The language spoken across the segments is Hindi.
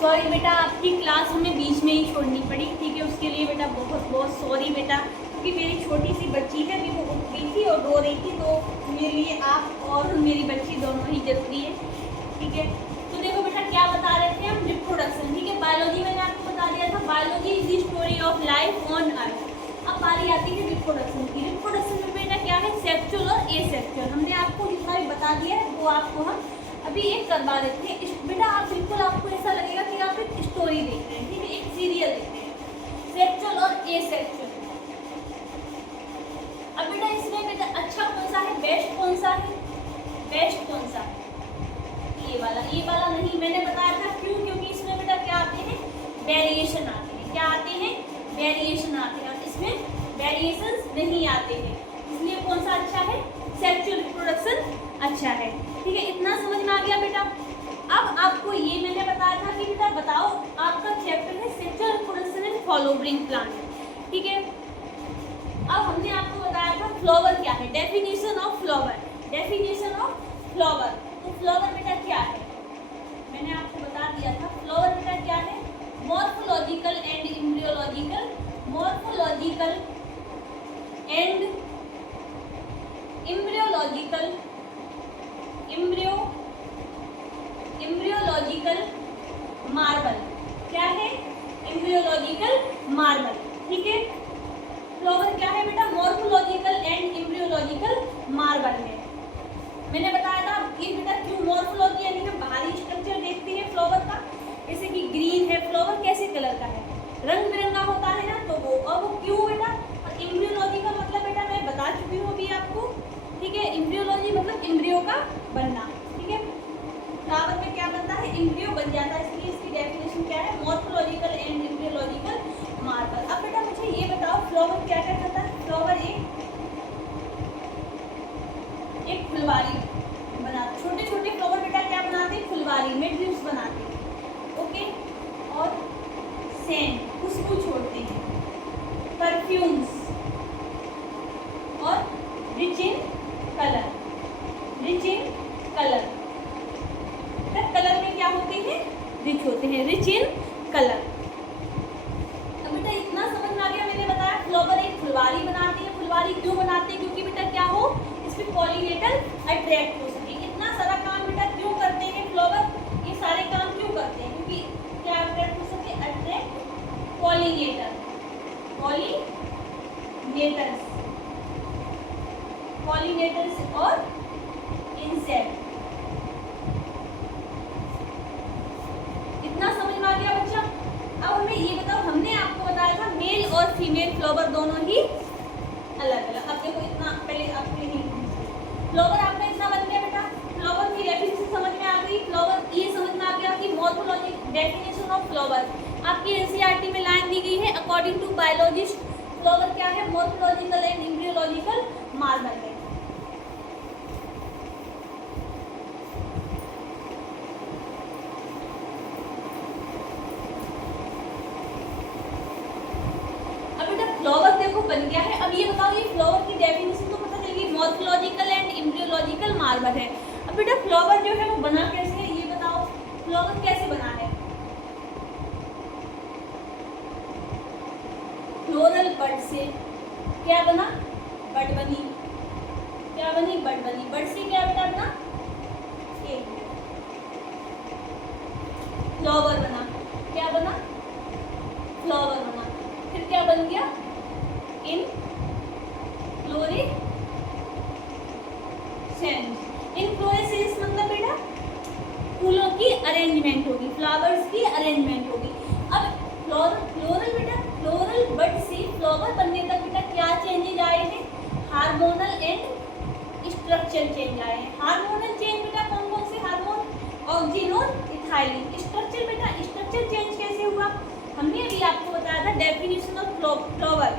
सॉरी बेटा, आपकी क्लास हमें बीच में ही छोड़नी पड़ी, ठीक है, उसके लिए बेटा बहुत बहुत सॉरी बेटा, क्योंकि मेरी छोटी सी बच्ची है, अभी वो उठ गई थी और रो रही थी, तो मेरे लिए आप और मेरी बच्ची दोनों ही जरूरी है, ठीक है। तो देखो बेटा, क्या बता रहे थे हम, रिप्रोडक्शन, ठीक है। बायोलॉजी मैंने आपको बता दिया था, biology is the story of life on earth. अब बारी आती है रिप्रोडक्शन की। रिप्रोडक्शन में बेटा क्या है, सेक्सुअल और एसेक्सुअल। हमने आपको जितना भी बता दिया है वो आपको हम अभी एक करवा देते हैं। बेटा आप बिल्कुल, आपको ऐसा लगेगा कि आप एक स्टोरी देख रहे हैं, ठीक है, एक सीरियल देख रहे हैं, सेक्सुअल और एसेक्सुअल। अब बेटा इसमें बेटा अच्छा कौन सा है, बेस्ट कौन सा है, बेस्ट कौन सा है, ये वाला नहीं, मैंने बताया था क्यों, क्योंकि इसमें बेटा क्या आते हैं, वेरिएशन आते हैं। क्या आते हैं, वेरिएशन आते हैं, और इसमें वेरिएशंस नहीं आते हैं, इसलिए कौन सा अच्छा है, सेक्सुअल रिप्रोडक्शन अच्छा है, ठीक है। इतना समझ में आ गया बेटा। अब आपको ये मैंने बताया था कि बेटा बताओ, आपका चैप्टर है sexual reproduction in flowering plant, ठीक है। अब हमने आपको बताया था फ्लावर क्या है, definition of flower, definition of flower. तो फ्लावर बेटा क्या है, मैंने आपको बता दिया था, फ्लावर बेटा क्या है, morphological and embryological, morphological and embryological, embryological marble. क्या है, एम्ब्रियोलॉजिकल मार्बल, ठीक है। फ्लावर क्या है बेटा, मॉर्फोलॉजिकल एंड एम्ब्रियोलॉजिकल मार्बल है। मैंने बताया था कि बेटा क्यों मॉर्फोलॉजी, यानी कि बाहरी स्ट्रक्चर देखते हैं फ्लावर का, जैसे कि ग्रीन है फ्लावर, कैसे कलर का है, रंग बिरंगा होता है ना, तो वो अब क्यों बेटा। और एम्ब्रियोलॉजी का मतलब बेटा मैं बता चुकी हूँ अभी आपको, ठीक है। एम्ब्रियोलॉजी मतलब एम्ब्रियो का बनना, ठीक है। फ्लावर में क्या बनता है, एम्ब्रियो बन जाता है, इसलिए इसकी डेफिनेशन क्या है, मॉर्फोलॉजिकल एंड एम्ब्रियोलॉजिकल मार्बल। अब बेटा मुझे ये बताओ, फ्लावर क्या क्या करता है, फ्लावर एक फुलवारी बनाते, छोटे छोटे फ्लावर बेटा क्या बनाते हैं, फुलवारी में ड्रिप्स बनाते हैं, ओके। और सेंट, खुशबू छोड़ते हैं, परफ्यूम्स, और rich in colour, rich in colour, colour में क्या होते हैं, रिच होते हैं, रिच इन कलर। अब बेटा इतना समझ में आ गया, मैंने बताया फ्लावर एक फुलवारी बनाती है, फुलवारी क्यों बनाते हैं, क्योंकि बेटा क्या हो, इसमें पॉलिनेटर अट्रैक्ट हो सके। इतना सारा काम बेटा क्यों करते हैं फ्लावर, ये सारे काम क्यों करते हैं, क्योंकि क्या अट्रैक्ट हो सके, अट्रैक्ट पॉलिनेटर, पॉलिनेटर्स, पॉलिनेटर्स और इंसेक्ट। इतना समझ में आ गया बच्चा। अब हमें ये बताओ, हमने आपको बताया था मेल और फीमेल फ्लावर दोनों ही अलग अलग। अब देखो इतना पहले आपके नहीं, फ्लावर आपका इतना बन गया बेटा, फ्लावर की डेफिनेशन समझ में आ गई, फ्लावर ये समझ में आ गया कि मॉर्फोलॉजी, डेफिनेशन ऑफ फ्लावर आपकी एनसीईआरटी में लाइन दी गई है, अकॉर्डिंग टू बायोलॉजिस्ट फ्लावर क्या है, मॉर्फोलॉजिकल एंड एम्ब्रियोलॉजिकल मार्बल है। फ्लावर देखो बन गया है। अब ये बताओ, ये फ्लावर की डेफिनेशन तो पता चल गई, मॉर्फोलॉजिकल एंड एम्ब्रियोलॉजिकल मार्बल है। अब बेटा फ्लावर जो है वो बना कैसे है, ये बताओ, फ्लावर कैसे बना है, फ्लोरल बड से। क्या बना, बड बनी, क्या बनी, बड बनी, बड से क्या बेटा बना, एक फ्लावर बना, क्या बना, फ्लावर बना, फिर क्या बन गया, इन फ्लोरेसेंस। इनफ्लोरेसेंस मतलब बेटा फूलों की अरेंजमेंट होगी, फ्लावर्स की अरेंजमेंट होगी। अब फ्लोरल बेटा, फ्लोरल बड से फ्लावर बनने तक बेटा क्या चेंजेज आए हैं, हार्मोनल एंड स्ट्रक्चर चेंज आए हैं। हार्मोनल चेंज बेटा कौन कौन से हार्मोन, ऑक्सिन और इथाइलिन। स्ट्रक्चर बेटा, स्ट्रक्चर चेंज कैसे हुआ, हमने अभी आपको बताया था, डेफिनेशन ऑफ फ्लावर,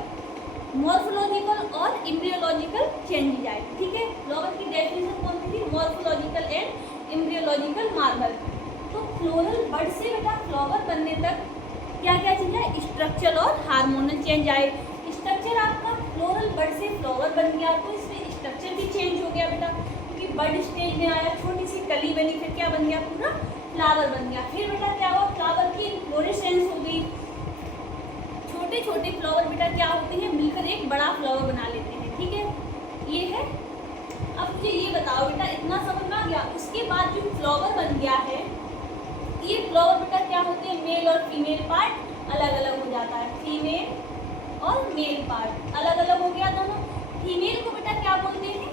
मॉर्फोलॉजिकल और एम्ब्रियोलॉजिकल चेंजेज आए, ठीक है। फ्लावर की डेफिनेशन कौन सी थी, मॉर्फोलॉजिकल एंड एम्ब्रियोलॉजिकल मार्बल। तो फ्लोरल बड से बेटा फ्लावर बनने तक क्या क्या चेंज आए, स्ट्रक्चर और हार्मोनल चेंज आए। स्ट्रक्चर आपका फ्लोरल बड से फ्लावर बन गया, तो इसमें स्ट्रक्चर भी चेंज हो गया बेटा, क्योंकि बड स्टेज में आया, छोटी सी कली बनी, फिर क्या बन गया, पूरा फ्लावर बन गया। फिर बेटा क्या हुआ, फ्लावर की इन्फ्लोरेसेंस हो गई। छोटे छोटे फ्लावर बेटा क्या होते हैं, मिलकर एक बड़ा फ्लावर बना लेते हैं। ठीक है, ये है। अब मुझे ये बताओ बेटा, इतना समझ में आ गया। उसके बाद जो फ्लावर बन गया है, ये फ्लावर बेटा क्या होते हैं, मेल और फीमेल पार्ट अलग अलग हो जाता है। फीमेल और मेल पार्ट अलग अलग हो गया दोनों। फीमेल को बेटा क्या बोलते हैं,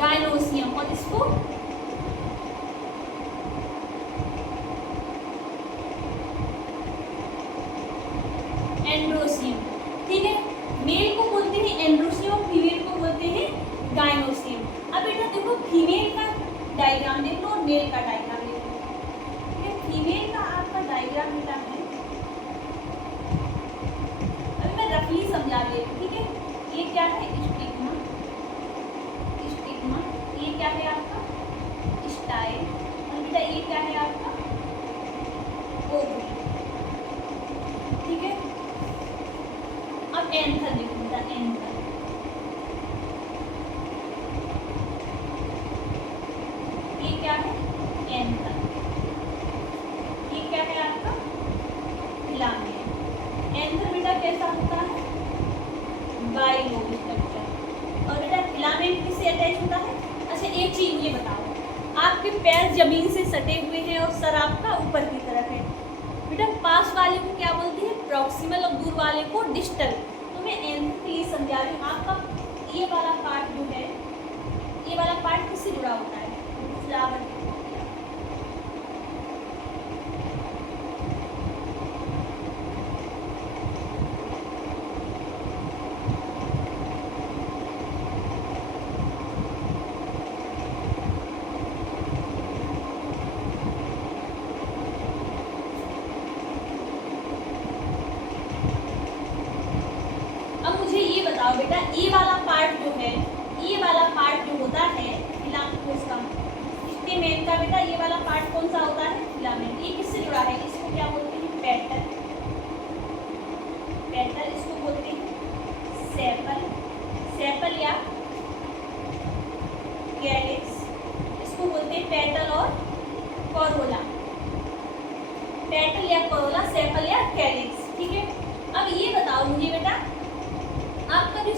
गायनोसियम, और इसको एंड्रोसियम। ठीक है, मेल को बोलते हैं एंड्रोसियम, फीमेल को बोलते हैं गायनोसियम। अब बेटा देखो, फीमेल का डायग्राम देख लो और मेल का डायग्राम देख लो। ठीक है, फीमेल का आपका डायग्राम बेटा है, अभी मैं रफली समझा रही हूँ। ठीक है, ये क्या है, स्टिग्मा, स्टिग्मा। ये क्या है आपका, स्टाइल। और बेटा ये क्या है आपका, ओवरी। ठीक है, अब एंथर देखो बेटा, एंथर। ये क्या है, एंथर। ये क्या है आपका, फिलामेंट। एंथर बेटा कैसा होता है, बाइलोब स्ट्रक्चर। और बेटा फिलामेंट किससे अटैच होता है। अच्छा एक चीज मुझे बताओ, आपके पैर जमीन से सटे हुए हैं और सर आपका ऊपर की तरफ है। बेटा पास वाले को क्या बोलते हैं, प्रॉक्सिमल, और दूर वाले को डिस्टल। तो मैं एंथर के लिए समझा रही हूँ। आपका ये वाला पार्ट जो है, ये वाला पार्ट किससे जुड़ा होता है, फ्लावर। अब मुझे ये बताओ बेटा, ये वाला पार्ट जो है, ये वाला पार्ट जो होता है फिलामेंट का, स्टेमेन का बेटा, ये वाला पार्ट कौन सा होता है, फिलामेंट। ये किससे जुड़ा है, इसको क्या बोलते हैं, पेटल। पेटल इसको बोलते हैं सेपल, सेपल या कैलिक्स, इसको बोलते हैं पेटल और कोरोला। पेटल या कोरोला, सेपल या कैलिक्स। ठीक है, अब ये बताओ मुझे बेटा, आपका जो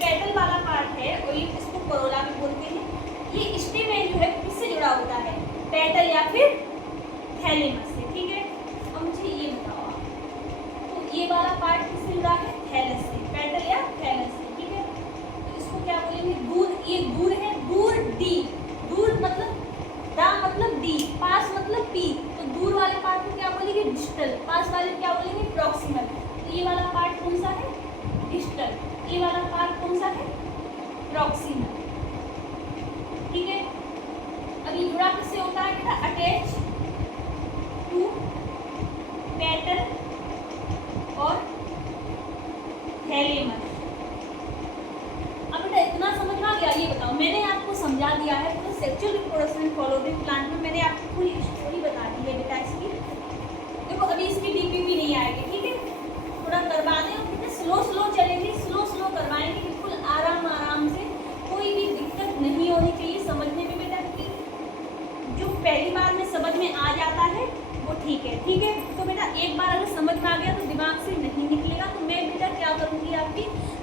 पेटल वाला पार्ट है, और ये इसको कोरोला भी बोलते हैं, ये स्टेमेन जो है किससे जुड़ा होता है, पेटल या फिर थैलेमस से। ठीक है, अब मुझे ये बताओ, तो ये वाला पार्ट किससे जुड़ा है, थैलस से, पेटल या थैलस से। ठीक है, तो इसको क्या बोलेंगे, दूर। ये दूर है, दूर डी, दूर मतलब दा मतलब डी, पास मतलब पी। तो दूर वाले पार्ट को क्या बोलेंगे, डिस्टल, पास वाले क्या बोलेंगे, प्रॉक्सिमल। तो ये वाला पार्ट कौन सा है, डिस्टल। ये वाला पार्ट कौन सा है, प्रॉक्सिमल। ठीक है, अब ये जुड़ा किससे होता है बेटा, अटैच टू पेटल और थैलेमस। अब बेटा इतना समझ में आ गया। ये बताओ, मैंने आपको समझा दिया है पूरा सेक्सुअल रिप्रोडक्शन फॉलोइंग प्लांट में, मैंने आपको पूरी स्टोरी बता दी है बेटा इसकी। देखो अभी इसकी डीपी भी नहीं आएगी। ठीक है, थोड़ा करवा दें, और बेटा स्लो स्लो चलेंगे, स्लो स्लो करवाएंगे, बिल्कुल आराम आराम से, कोई भी दिक्कत नहीं होनी चाहिए समझने में बेटा। कि जो पहली बार में समझ में आ जाता है वो ठीक है। ठीक है, तो बेटा एक बार अगर समझ में आ गया तो दिमाग से नहीं निकलेगा, तो मैं बेटा क्या करूँगी, आपकी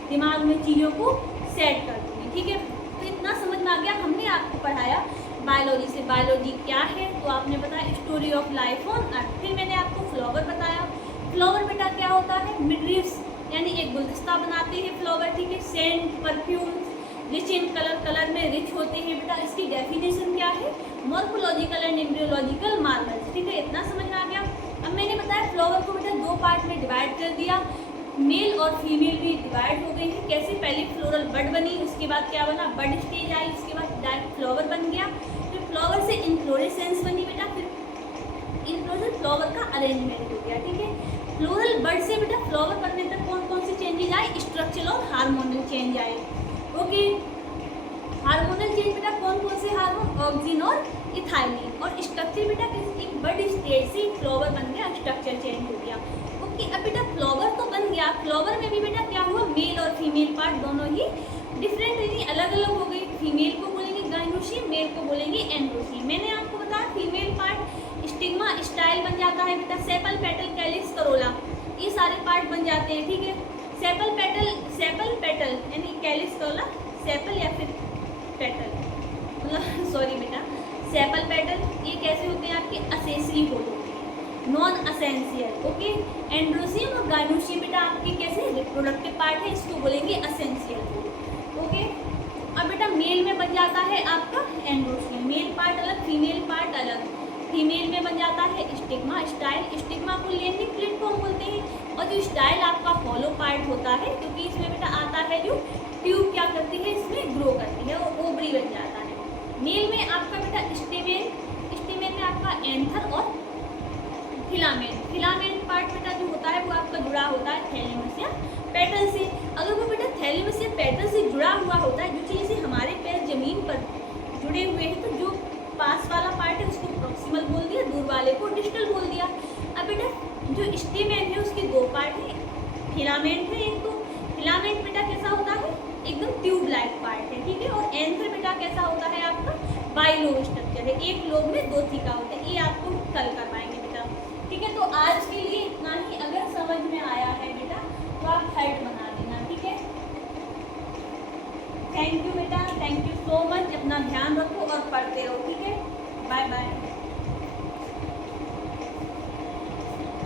दिमाग में चीज़ों को सेट कर दूँगी। ठीक है, तो इतना समझ में आ गया। हमने आपको पढ़ाया बायोलॉजी से, बायोलॉजी क्या है, तो आपने बताया story of life on earth. फिर मैंने आपको फ्लावर बताया। फ्लावर बेटा क्या होता है, मिडरीफ्स, यानी एक गुलदस्ता बनाते हैं फ्लावर। ठीक है, scent, perfume, rich in colour, colour में रिच होते हैं बेटा। इसकी डेफिनेशन क्या है, मॉर्फोलॉजिकल एंड एम्ब्रियोलॉजिकल मार्कर्स। ठीक है, इतना समझ में आ गया। अब मैंने बताया फ्लावर को बेटा दो पार्ट में डिवाइड कर दिया, मेल और फीमेल भी डिवाइड हो गए हैं। कैसे, पहले फ्लोरल बड बनी, उसके बाद क्या बना, बड स्टेज आई, उसके बाद डायरेक्ट फ्लावर बन गया, फिर फ्लावर से इन्फ्लोरेसेंस बनी बेटा, फिर इन्फ्लोरेसेंस फ्लावर का अरेंजमेंट हो गया। ठीक है, फ्लोरल बड से बेटा फ्लावर बनने तक कौन कौन से चेंजेज आए, स्ट्रक्चरल और हार्मोनल चेंज आए। ओके, हार्मोनल चेंज बेटा कौन कौन से हार्मोन, ऑक्सिन और इथाइलिन। और स्ट्रक्चर बेटा एक बड स्टेज से फ्लावर बन गया, स्ट्रक्चर चेंज हो गया। कि अब बेटा फ्लावर तो बन गया, फ्लावर में भी बेटा क्या हुआ, मेल और फीमेल पार्ट दोनों ही डिफरेंट यानी अलग अलग हो गई। फीमेल को बोलेंगे गाइनोसियम, मेल को बोलेंगे एंड्रोसियम। मैंने आपको बताया फीमेल पार्ट स्टिग्मा स्टाइल बन जाता है बेटा, सेपल पेटल कैलिक्स करोला, ये सारे पार्ट बन जाते हैं, ठीक है। सेपल पेटल यानी कैलिक्स करोला, सेपल या फिर पेटल मतलब सॉरी बेटा, सेपल पेटल ये कैसे होते हैं आपके, असेसरी होल होते हैं, नॉन असेंशियल, ओके। एंड्रोसियम और गाइनोसियम बेटा आपके कैसे रिप्रोडक्टिव पार्ट है, इसको बोलेंगे असेंशियल होल, ओके। अब बेटा मेल में बन जाता है आपका एंड्रोसियम, मेल पार्ट अलग, फीमेल पार्ट अलग। फीमेल में बन जाता है स्टिग्मा स्टाइल, स्टिग्मा को लेनी प्लेटफॉर्म बोलते हैं, और जो स्टाइल आपका हॉलो पार्ट होता है, क्योंकि इसमें बेटा आता है जो ट्यूब क्या करती है, इसमें ग्रो करती है और ओवरी बन जाता है। मेल में आपका बेटा स्टेमेन में आपका एंथर और फिलामेंट पार्ट बेटा जो होता है वो आपका जुड़ा होता है थैलेमस या पेटल से। अगर वो बेटा थैलेमस या पेटल से जुड़ा हुआ होता है, जो चीज़ से हमारे पैर जमीन पर जुड़े हुए हैं, तो जो पास वाला पार्ट है उसको प्रॉक्सिमल बोल दिया, दूर वाले को डिस्टल बोल दिया। अब बेटा जो स्टेमेन है उसके दो पार्ट है, फिलामेंट है एक, तो फिलामेंट बेटा कैसा होता है, एकदम ट्यूब लाइक पार्ट है, ठीक है। और एंथर बेटा कैसा होता है आपका, बाइलोब स्ट्रक्चर है, एक लोब में दो थीका होता है। ये आपको कल करवाएंगे बेटा, ठीक है। तो आज के लिए इतना ही, अगर समझ में आया है बेटा तो आप हेड बना देना, ठीक है। थैंक यू बेटा, थैंक यू सो मच। अपना ध्यान रखो और पढ़ते रहो, ठीक है। Bye bye.